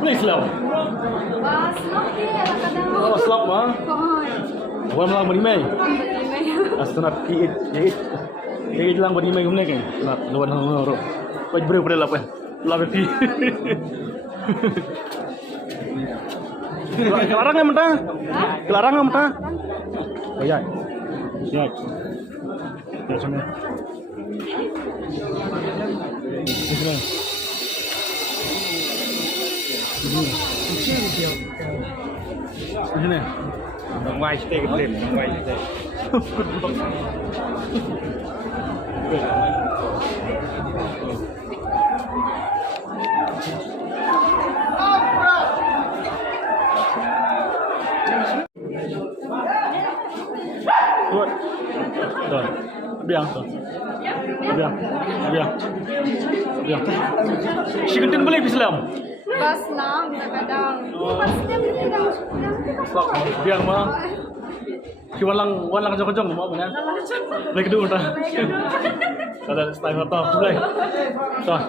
Boleh Islam? Slop dia kadang. Oh, Islam ah. Awal malang berimai. Berimai. Astronot iit lang berimai gumne kan. Nak lawan hang ro. Paj bre pada lapan. Lawan ti. Kelarang yang mentah? Kelarang yang mentah? Oh ya. Ya. Ya sana. Sini. Sini. Ngoài stay cái điểm ngoài stay. Tuan. Tuan. Biang tu. Biang. Biang. Biang. Sigentin boleh Islam. Bas lang kadang. Pas dia kadang. Sok biang mah. Si walang kejong-kejong mau mana? Baik kedua dah. Ada style foto boleh. Tuan.